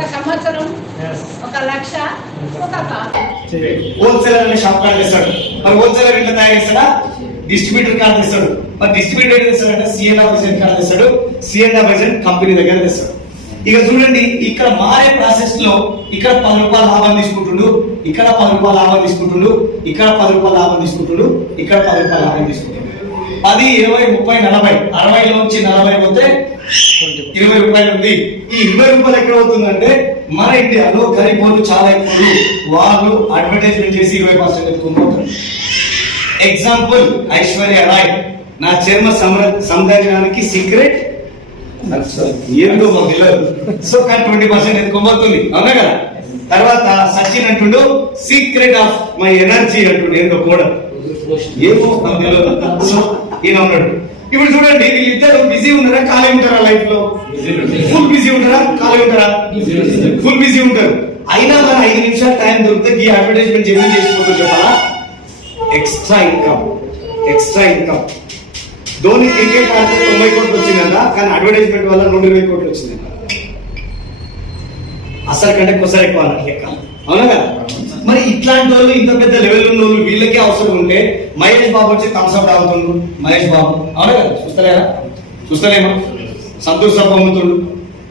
ఒక సంవత్సరం 1,00,000 ఒక హోల్సేలర్ అనే షాప్ కార్డు ఇస్తాడు. మరి హోల్సేలర్ ఎట్లా తయారు చేస్తాడా? డిస్ట్రిబ్యూటర్ కార్డు ఇస్తాడు. మరి డిస్ట్రిబ్యూటర్ ఏం చేస్తాడంటే CNF కార్డు ఇస్తాడు. CNF కంపెనీ దగ్గర తెస్తాడు. ఇక చూడండి, ఇక్కడ మారే ప్రాసెస్ లో ఇక్కడ 10 రూపాయల లాభం తీసుకుంటుండు, ఇక్కడ 10 రూపాయల లాభం తీసుకుంటుండు, ఇక్కడ 10 రూపాయల లాభం తీసుకుంటుండు, ఇక్కడ 10 రూపాయల లాభం తీసుకుంటుండు. 10, 20, 30, 40, 60 నుంచి 40 పోతే 20 రూపాయలు ఉంది. ఈ 20 రూపాయలు ఎక్కడ అవుతుందంటే మన ఇండియాలో గరీబ్ వాళ్ళు చాలా ఎక్కువ, వాళ్ళు అడ్వర్టైజ్మెంట్ చేసి 20% ఎక్కువ. ఎగ్జాంపుల్, ఐశ్వర్య రాయ్ నా చర్మ సౌందర్యానికి సీక్రెట్ ఏందో తెలియదు. సో కానీ 20% ఎక్కువవుతుంది, అవునా కదా? తర్వాత సచిన్ అంటుండు సీక్రెట్ ఆఫ్ మై ఎనర్జీ అంటుండు, ఏందో కూడా ఏమో తెలియదు. సో ఈయన ఉన్నాడు. ఇప్పుడు చూడండి, వీళ్ళిద్దరు బిజీ ఉన్నారా ఖాళీ ఉంటారా? లైఫ్ లో ఫుల్ బిజీ ఉంటారా ఖాళీ ఉంటారా? ఫుల్ బిజీ ఉంటారు. అయినా మన 5 నిమిషాలు టైం దొరికితే ఈ అడ్వర్టైజ్మెంట్ ఏమేమి చేసిపోతుంది చెప్పాలా? Extra income, extra income. Dhoni cricket ఆడితే 90 కోట్లు వచ్చిందంట, కానీ అడ్వర్టైజ్మెంట్ వల్ల 120 కోట్లు వచ్చిందంట. అసలు కంటే కొసరు ఎక్కువ లెక్క, అవునా కదా? మరి ఇట్లాంటి వాళ్ళు, ఇంత పెద్ద లెవెల్ ఉన్న వాళ్ళు, వీళ్ళకే అవసరం ఉంటే మహేష్ బాబు వచ్చి థమ్స్అప్ తాగుతుండు. మహేష్ బాబు, అవునా కదా? చూస్తలేరా? చూస్తలేమా? సంతూర్ సభ అమ్ముతుండు.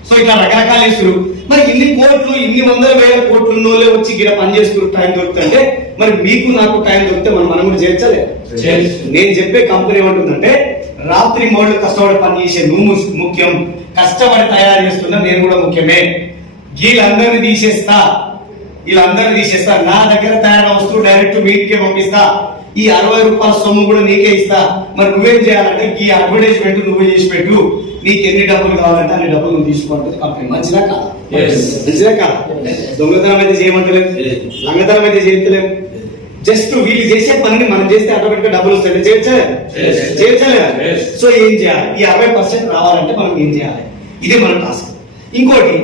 సో ఇట్లా రకరకాలు చేస్తారు. మరి ఇన్ని కోట్లు, ఇన్ని 100,000 కోట్లు ఉన్న వాళ్ళే వచ్చి ఇక్కడ పని చేస్తున్నారు. టైం దొరుకుతుంటే మరి మీకు నాకు టైం దొరికితే మనం కూడా చేర్చలే. నేను చెప్పే కంపెనీ ఏమంటుందంటే, రాత్రి మోళ్ళు కష్టపడి పని చేసే నువ్వు ముఖ్యం, కష్టపడి తయారు చేస్తున్నా నేను కూడా ముఖ్యమే. వీళ్ళందరినీ తీసేస్తా, వీళ్ళందరినీ తీసేస్తా. నా దగ్గర తయారైన వస్తువు డైరెక్ట్ మీకే పంపిస్తా. ఈ 60 రూపాయల సొమ్ము కూడా నీకే ఇస్తా. మరి నువ్వేం చేయాలంటే ఈ అడ్వర్టైజ్మెంట్ నువ్వే చేసి పెట్టు. నీకు ఎన్ని డబ్బులు కావాలంటే అన్ని డబ్బులు నువ్వు తీసుకుంటుంది కంపెనీ. మంచిదా కాదా? మంచిదా కాదా? దొంగతనం అయితే చేయమంటలేదు, లంగతనం అయితే చేయలేదు. జస్ట్ వీళ్ళు చేసే పనిని మనం చేస్తే ఆటోమేటిక్ డబ్బులు వస్తాయి. చేర్చలేదు. సో ఏం చేయాలి? ఈ 60% రావాలంటే మనం ఏం చేయాలి? ఇదే మన టాస్క్. ఇంకోటి,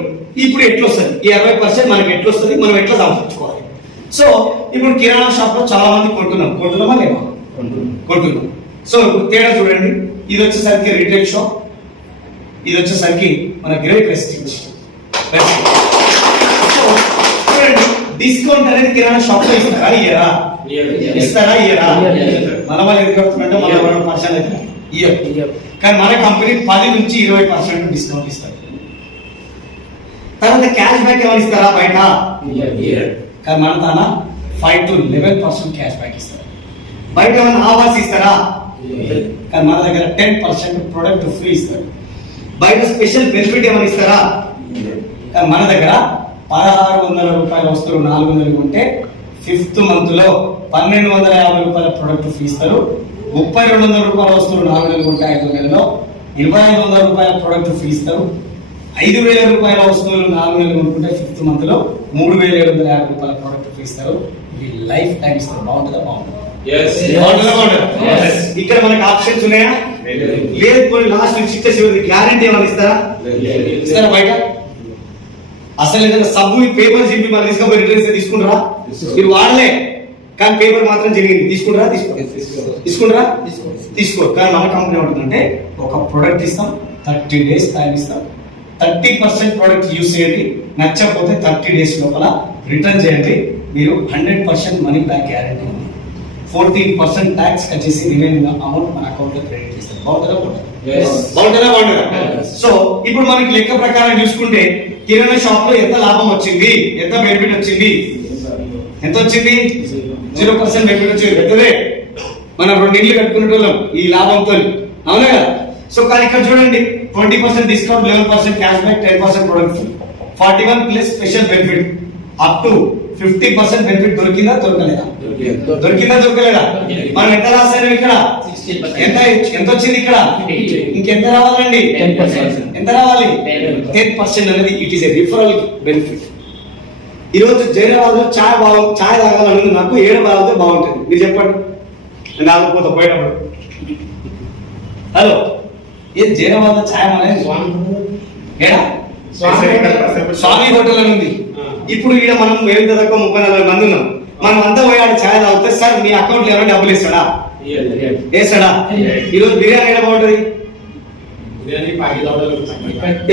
ఇప్పుడు ఎట్లా వస్తుంది ఈ 60%? మనకి ఎట్లా వస్తుంది, మనం ఎట్లా సంపాదించుకోవాలి? సో ఇప్పుడు కిరాణా షాప్ లో చాలా మంది కొంటున్నామా లేవా? కొంటున్నాం. సో తేడా చూడండి, ఇది వచ్చేసరికి రిటైల్ షాప్, ఇది వచ్చేసరికి మన గ్రేట్ ప్రెస్టీజ్. డిస్కౌంట్ అనేది కిరాణా షాప్ లో ఇస్తారా ఇయ్యరా? ఇస్తారా ఇయ్యరా? మన వాళ్ళు ఎందుకు కడుతుందంటే మన 1% అయితే ఇయ్యరు. కానీ మన కంపెనీ 10 నుంచి 20% డిస్కౌంట్ ఇస్తారు. తర్వాత క్యాష్ బ్యాక్ ఏమైనా ఇస్తారా బయట? కానీ మన తాన 5 to 11% క్యాష్ బ్యాక్ ఇస్తారు. బయట ఏమైనా ఆఫర్స్ ఇస్తారా? కానీ మన దగ్గర 10% ప్రొడక్ట్ ఫ్రీ ఇస్తారు. బయట స్పెషల్ బెనిఫిట్ ఏమైనా ఇస్తారా? కానీ మన దగ్గర 1,600 రూపాయల వస్తువులు 400 ఉంటే 5th మంత్ లో 1,250 రూపాయల ప్రొడక్ట్ ఫ్రీ ఇస్తారు. 3,200 రూపాయల వస్తువులు 400 ఉంటే 5 నెలలో 2,500 రూపాయల ప్రొడక్ట్ ఫ్రీ ఇస్తారు. 5,000 రూపాయల వస్తువులు 400 ఉంటే 5th మంత్ లో 3,750 రూపాయల ప్రొడక్ట్ ఫ్రీ ఇస్తారు. ఇది లైఫ్ టైం ఇస్తారు. బాగుంటుందా? బాగుంటుంది. ఇక్కడ మనకి ఆప్షన్స్ ఉన్నాయా? లేదు. కొన్ని లాస్ట్ నుంచి గ్యారంటీ ఏమైనా ఇస్తారా? ఇస్తారా బయట? అసలు ఏదైనా సబ్బు పేపర్ చింపి మనం తీసుకొని రిటర్న్స్ తీసుకుంటారా? మీరు వాడలే, కానీ పేపర్ మాత్రం జరిగింది. తీసుకుంటారా? తీసుకుంటారా? తీసుకో. కానీ మన కంపెనీ ఉంటుందంటే ఒక ప్రొడక్ట్ ఇస్తాం, 30 days టైం ఇస్తాం. 30% ప్రొడక్ట్ యూజ్ చేయండి, నచ్చకపోతే 30 days లోపల రిటర్న్ చేయండి. మీరు 100% మనీ బ్యాక్ గ్యారంటీ ఉంది. 14% ట్యాక్స్ కట్ చేసి రిమైనింగ్ అమౌంట్ మన అకౌంట్ లో క్రెడిట్ చేస్తారు. బాగుంటుందా? సో ఇప్పుడు మనకి లెక్క ప్రకారం చూసుకుంటే కిరాణా షాప్ లో ఎంత లాభం వచ్చింది, ఎంత బెనిఫిట్ వచ్చింది? ఎంత వచ్చింది? 0% బెనిఫిట్ వచ్చింది. పెద్దదే. మనం 2 ఇళ్ళు కట్టుకునేటోళ్ళం ఈ లాభంతో, అవునా కదా? సో కానీ ఇక్కడ చూడండి, 20% discount, 11% cash back, 10% product, 41 plus special benefit, up to 50% benefit. దొరికిందా? దొరకలేదా? మనం ఎంత రాసాం ఇక్కడ? ఎంత వచ్చింది ఇక్కడ? ఇంకెంత రావాలండి? ఎంత రావాలి? 10% అనేది it is a referral benefit. ఈ రోజు జైరాబాద్ లో చాయ్ తాగాలని నాకు 7 తాగితే బాగుంటుంది. మీరు చెప్పండి. నేను ఆగిపోతా పోయేటప్పుడు. హలో, ఏం జైరాబాద్ లో చాయ్ అనేది స్వామి హోటల్ అని ఉంది. ఇప్పుడు ఈడ మనం 30-40 మంది ఉన్నాం. మనం అంతా పోయాడు ఛాయ్ తాగితే, సార్ మీ అకౌంట్ లో ఎవరైనా డబ్బులు వేస్తాడా? వేస్తాడా? ఈరోజు బిర్యానీ ఎలా బాగుంటుంది?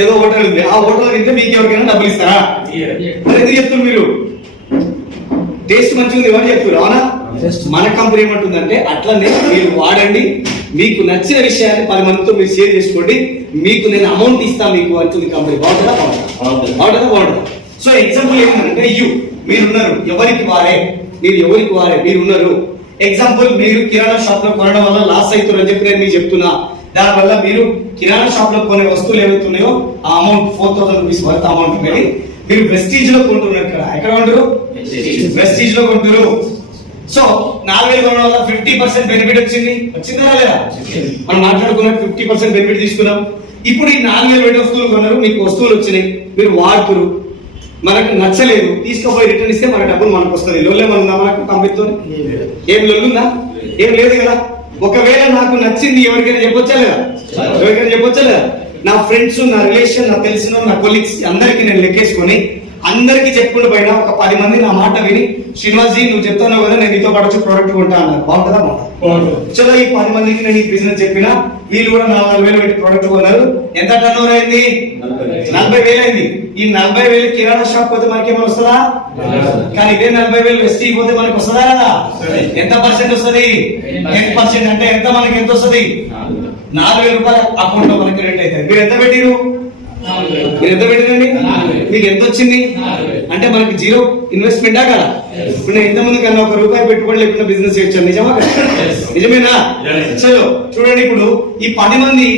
ఏదో హోటల్ ఉంది, ఆ హోటల్ తింటే మీకు ఎవరికైనా డబ్బులు ఇస్తారా? మరి ఎందుకు చెప్తున్నారు మీరు? టేస్ట్ మంచిగా ఉంది ఎవరు చెప్తున్నారు? అవునా? మన కంపెనీ ఏమంటుందంటే అట్లనే మీరు వాడండి, మీకు నచ్చిన విషయాన్ని 10 మందితో మీరు షేర్ చేసుకోండి, మీకు నేను అమౌంట్ ఇస్తాను మీకు అంటుంది కంపెనీ. బాగుంటుందా? బాగుంటుందా? సో ఎగ్జాంపుల్ ఏంటంటే మీరున్నారు, ఎవరికి వారే మీరున్నారు. ఎగ్జాంపుల్, మీరు కిరాణా షాప్ లో కొనడం వల్ల లాస్ అవుతారని చెప్పి నేను మీకు చెప్తున్నా. దానివల్ల మీరు కిరాణా షాప్ లో కొనే వస్తువులు ఏవైతున్నాయో ఆ అమౌంట్ 4000 రూపీస్ వర్త్ అమౌంట్ పెట్టి మీరు వెస్టీజ్ లో కొంటున్నారు. ఎక్కడ కొంటారు? వెస్టీజ్ లో కొంటారు. సో 4000 కొనడం వల్ల 50% బెనిఫిట్ వచ్చిందా లేదా? మనం మాట్లాడుకున్నాం 50% బెనిఫిట్ తీసుకున్నాం. ఇప్పుడు ఈ 4000 పెట్టి వస్తువులు కొన్నారు, మీకు వస్తువులు వచ్చినాయి, మీరు వాడుతురు, మనకు నచ్చలేదు, తీసుకుపోయి రిటర్న్ ఇస్తే మన డబ్బులు మనకు వస్తుంది. లొల్లేమన్నా మనకు కంపెనీతో? ఏం లొల్లుందా? ఏం లేదు కదా. ఒకవేళ నాకు నచ్చింది ఎవరికైనా చెప్పొచ్చా లేదా? నా ఫ్రెండ్స్, నా రిలేషన్, నా తెలిసిన, నా కొలీగ్స్ అందరికి నేను లెక్కేసుకొని అందరికి చెప్పుకుంటూ పోయినా ఒక 10 మంది నా మాట విని శ్రీనివాస్ జీ నువ్వు చెప్తావు కదా నేను నీతో పాటు వచ్చి ప్రోడక్ట్ కొంటా అన్నారు. బాగుంటుందా? చలో ఈ 10 మందికి నేను ఈ బిజినెస్ చెప్పినా, వీళ్ళు కూడా 4000 పెట్టి ప్రోడక్ట్ కొన్నారు. ఎంత టర్న్ ఓవర్ అయింది? 40,000 అయింది. ఈ 40,000 కిరాణా షాప్ పోతే మనకేమైనా వస్తుందా? కానీ ఇదే 40,000 ఎస్టీ పోతే మనకు వస్తుందా కదా? ఎంత పర్సెంట్ వస్తుంది? 10%. అంటే ఎంత మనకి ఎంత వస్తుంది? 4,000 రూపాయల అకౌంట్ లో మనకి రెంట్ అవుతుంది. మీరు ఎంత పెట్టిరు? మీకు ఎంత వచ్చింది? అంటే మనకి జీరో ఇన్వెస్ట్మెంటా కదా? ఇప్పుడు నేను ఇంతమంది కన్నా ₹1 పెట్టుబడి లేకుండా బిజినెస్ చేయొచ్చు. నిజమా? నిజమేనా? చలో చూడండి, ఇప్పుడు ఈ 10 మంది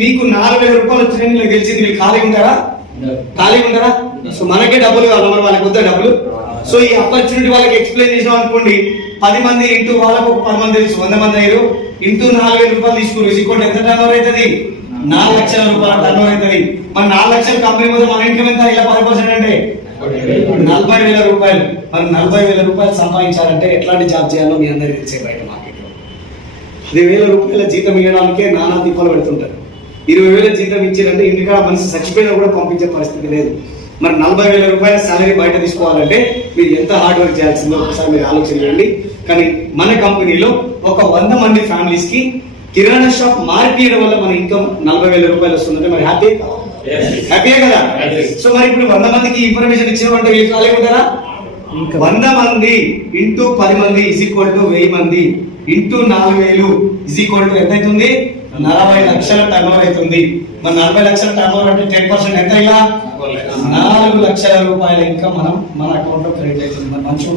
మీకు 4,000 రూపాయలు వచ్చినాయని ఇలా గెలిచింది, మీరు ఖాళీ ఉంటారా? సో మనకే డబ్బులు కావాలి, మరి వాళ్ళకి వద్ద డబ్బులు. సో ఈ ఆపర్చునిటీ వాళ్ళకి ఎక్స్ప్లెయిన్ చేసాం అనుకోండి, 10 మంది ఇంటూ వాళ్ళకు ఒక 10 మంది తెలుసు, 100 మంది అయ్యారు, ఇంటూ 4,000 రూపాయలు తీసుకున్నారు. ఈక్వల్ ఎంత టర్న్ ఓవర్ అవుతుంది? 4 లక్షల రూపాయల టర్న్ ఓవర్ అవుతుంది. మన 4 లక్షల కంపెనీ పోతే మన ఇన్కమ్ ఎంత? ఇలా 10% అంటే 40,000 రూపాయలు. మరి 40,000 రూపాయలు సంపాదించాలంటే ఎట్లాంటి జాబ్ చేయాలో మీ అందరికీ తెలిసే బయట మార్కెట్ లో. 10,000 రూపాయల జీతం ఇవ్వడానికే నానా దీపాలు పెడుతుంటారు. 20,000 జీతం ఇచ్చారంటే ఇంటికాడ మనిషి చచ్చిపోయినా కూడా పంపించే పరిస్థితి లేదు. మరి 40,000 రూపాయల సాలరీ బయట తీసుకోవాలంటే మీరు ఎంత హార్డ్ వర్క్ చేయాల్సిందో ఒకసారి మీరు ఆలోచన చేయండి. కానీ మన కంపెనీలో ఒక 100 మంది ఫ్యామిలీస్ కి కిరాణా షాప్ మార్పియడం వల్ల మన ఇన్కమ్ 40,000 రూపాయలు వస్తుందంటే మరి హ్యాపీయే కదా? సో మరి ఇప్పుడు 100 మందికి ఇన్ఫర్మేషన్ ఇచ్చినామంటే వీళ్ళు ఖాళీ ఉంటారా? 100 మంది ఇంటూ 10 మంది ఈజ్ ఈక్వల్ టు 1000 మంది ఇంటూ 4,000 ఈజ్ ఈక్వల్ టు ఎంత అవుతుంది? 40 లక్షల టర్న్ ఓవర్ అవుతుంది. మన 40 లక్షల టర్న్ ఓవర్ అంటే 10% ఎంత? ఇలా 4 లక్షల రూపాయల ఇన్కమ్ మన అకౌంట్ లో క్రెడిట్ అవుతుంది. మరి మంచిగా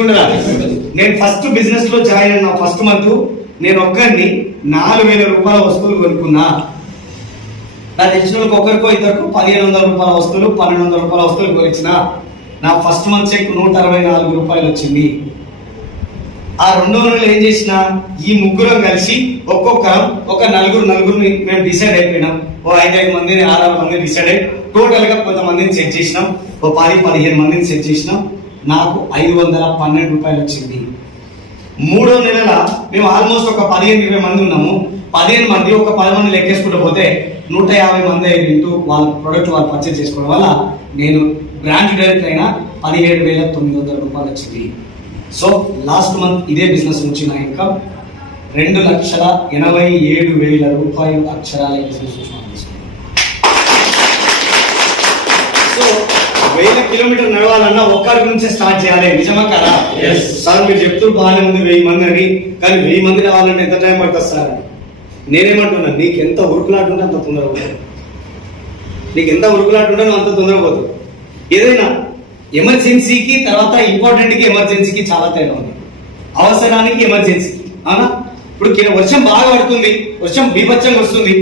ఉండదా? నేను ఫస్ట్ బిజినెస్ లో జాయిన్ అయిన ఫస్ట్ మంత్ నేను ఒక్కరిని 4,000 రూపాయల వస్తువులు కొనుక్కున్నా. నా తెలిసిన వాళ్ళకి ఒకరికో ఇద్దరికి 1,500 రూపాయల వస్తువులు, 1,200 రూపాయల వస్తువులు కొనిచ్చిన. నా ఫస్ట్ మంత్ చెక్ 164 రూపాయలు వచ్చింది. ఆ 2 నెలలు ఏం చేసిన, ఈ ముగ్గురం కలిసి ఒక్కొక్కరం ఒక నలుగురిని మేము డిసైడ్ అయిపోయినాం. ఓ 5 మందిని 6 మందిని డిసైడ్ అయ్యి టోటల్ గా కొంతమందిని సెట్ చేసినాం. ఓ 10-15 మందిని సెట్ చేసినాం. నాకు 512 రూపాయలు వచ్చింది. 3వ నెలల మేము ఆల్మోస్ట్ ఒక 15-20 మంది ఉన్నాము. 15 మంది ఒక 10 మంది లెక్కేసుకుంటూ పోతే 150 మంది ఇంటూ వాళ్ళ ప్రొడక్ట్ వాళ్ళు పర్చేస్ చేసుకోవడం వల్ల నేను బ్రాంచ్ డైరెక్టర్ అయినా 17,900 రూపాయలు వచ్చింది. సో లాస్ట్ మంత్ ఇదే బిజినెస్ నుంచి నా ఇన్కమ్ 2,87,000 రూపాయలు అక్షరాల బిజినెస్ నుంచి. సో 1000 కిలోమీటర్ నడవాలన్నా ఒక్కరి గురించి స్టార్ట్ చేయాలి. నిజమా కదా? సార్ మీరు చెప్తున్నారు బాగానే ఉంది 1000 మంది అని, కానీ 1000 మంది రావాలంటే ఎంత టైం పడుతుంది సార్? నేనేమంటున్నా, నీకు ఎంత ఉరుకులాట ఉంటే అంత తొందరగా పోతుంది. అంత తొందరగా పోతుంది. ఏదైనా ఎమర్జెన్సీకి తర్వాత ఇంపార్టెంట్ కి ఎమర్జెన్సీకి చాలా తేడా ఉంది. అవసరానికి ఎమర్జెన్సీకి. అవునా? ఇప్పుడు వర్షం బాగా పడుతుంది, వర్షం బీభత్సంగా వస్తుంది,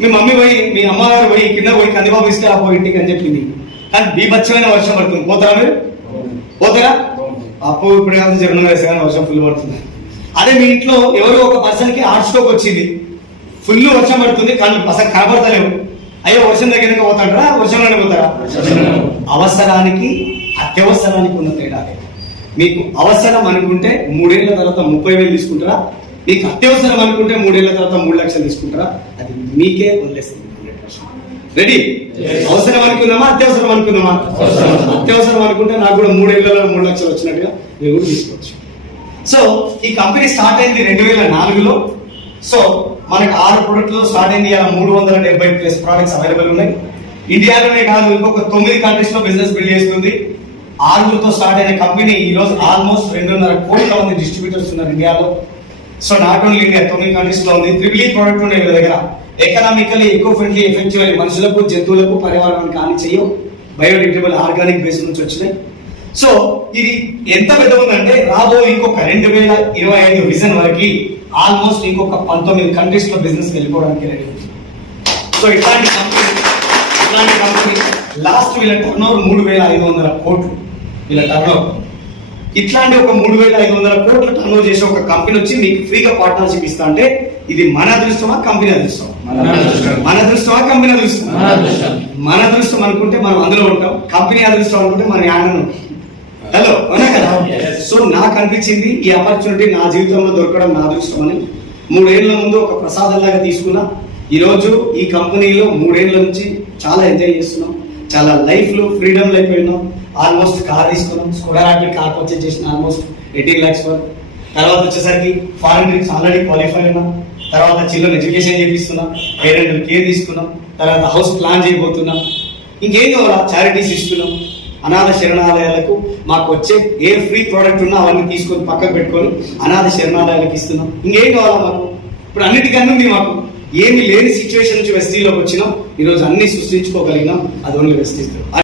మీ మమ్మీ పోయి మీ అమ్మగారు పోయి కింద పోయి కందిబాబు ఇసుకరా పోయి ఇంటికి అని చెప్పింది, కానీ బీభత్సమైన వర్షం పడుతుంది. పోతారా మీరు? అప్పు ఇప్పుడు చెప్పిన కానీ వర్షం ఫుల్ పడుతుంది. అదే మీ ఇంట్లో ఎవరో ఒక పర్సన్ కి హార్ట్ స్ట్రోక్ వచ్చింది, ఫుల్ వర్షం పడుతుంది, కానీ అసలు కనబడతలేవు, అయ్యో వర్షం దగ్గరికి పోతాడరా? వర్షంలోనే పోతారా? అవసరానికి అత్యవసరానికి ఉన్న తేడా. మీకు అవసరం అనుకుంటే 3 ఏళ్ల తర్వాత 30,000 తీసుకుంటారా? మీకు అత్యవసరం అనుకుంటే 3 ఏళ్ల తర్వాత 3 లక్షలు తీసుకుంటారా? అది మీకే వదిలేస్తుంది. 100% రెడీ? అవసరం అనుకుందామా అత్యవసరం అనుకుందామా? అత్యవసరం అనుకుంటే నాకు కూడా 3 ఏళ్లలో 3 లక్షలు వచ్చినట్టుగా మీరు కూడా తీసుకోవచ్చు. సో ఈ కంపెనీ స్టార్ట్ అయింది 2004లో. సో మనకు 6 ప్రొడక్ట్లతో స్టార్ట్ అయింది. ఇలా 370+ ప్రోడక్ట్స్ అవైలబుల్ ఉన్నాయి. ఇండియాలోనే కాదు, ఇంకొక 9 కంట్రీస్ లో బిజినెస్ బిల్డ్ చేస్తుంది. 6తో స్టార్ట్ అయిన కంపెనీ ఈ రోజు ఆల్మోస్ట్ 2.5 కోట్ల మంది డిస్ట్రిబ్యూటర్స్ ఉన్నారు ఇండియాలో. So not only India, 9 countries లో ఉంది. ట్రిపుల్ ప్రోడక్ట్ ఉన్నాయి వీళ్ళ దగ్గర. ఎకనామికలీ, ఎకో ఫ్రెండ్లీ, ఎఫెక్టివ్, మనుషులకు, జంతువులకు, పర్యావరణానికి హాని చేయవు. బయోడిగ్రేడబుల్, ఆర్గానిక్ బేస్ నుంచి వచ్చినాయి. సో ఇది ఎంత పెద్ద ఉందంటే రాబో ఇంకొక 2025 విజన్ వరకు ఆల్మోస్ట్ ఇంకొక 19 కంట్రీస్ లో బిజినెస్ వెళ్ళిపోవడానికి రెడీ ఉంది. సో ఇట్లాంటి కంపెనీ లాస్ట్ వీళ్ళ టర్నోవర్ 3,500 కోట్లు వీళ్ళ టర్నోవర్. ఇట్లాంటి ఒక 3,500 కోట్ల టర్నోవర్ చేసే ఒక కంపెనీ వచ్చి మీకు ఫ్రీగా పార్ట్నర్షిప్ ఇస్తా అంటే ఇది మన అదృష్టమా కంపెనీ అదృష్టం? మన అదృష్టమా కంపెనీ అదృష్టం? మన అదృష్టం అనుకుంటే మనం అందులో ఉంటాం, కంపెనీ అదృష్టం అనుకుంటే మన యానం. హలో, అవునా కదా? సో నాకు అనిపించింది ఈ ఆపర్చునిటీ నా జీవితంలో దొరకడం నా అదృష్టం అని. 3 ఏళ్ల ముందు ఒక ప్రసాదం లాగా తీసుకున్నా. ఈ రోజు ఈ కంపెనీలో 3 ఏళ్ల నుంచి చాలా ఎంజాయ్ చేస్తున్నాం. చాలా లైఫ్ లో ఫ్రీడమ్ అయిపోయినాం. ఆల్మోస్ట్ కార్ తీసుకున్నాం. స్కోడా రాపిడ్ కార్ పర్చేజ్ చేసిన ఆల్మోస్ట్ 18 lakhs వరకు. తర్వాత వచ్చేసరికి ఫారెన్ ట్రిప్స్ ఆల్రెడీ క్వాలిఫై అయినా. తర్వాత చిల్డ్రన్ ఎడ్యుకేషన్ చేపిస్తున్నాం. పేరెంటల్ కేర్ తీసుకున్నాం. తర్వాత హౌస్ ప్లాన్ చేయబోతున్నాం. ఇంకేం కావాలా? చారిటీస్ ఇస్తున్నాం. అనాథ శరణాలయాలకు మాకు వచ్చే ఏ ఫ్రీ ప్రోడక్ట్ ఉన్నా అవన్నీ తీసుకొని పక్కకు పెట్టుకొని అనాథ శరణాలయాలకు ఇస్తున్నాం. ఇంకేం కావాలా మాకు? ఇప్పుడు అన్నిటికన్నా ఉంది మాకు. ఏమి లేని సిచ్యువేషన్ నుంచి వెస్టీలోకి వచ్చినాం. ఈరోజు అన్ని సృష్టించుకోగలిగినాం. అది ఓన్లీ వెస్టీస్.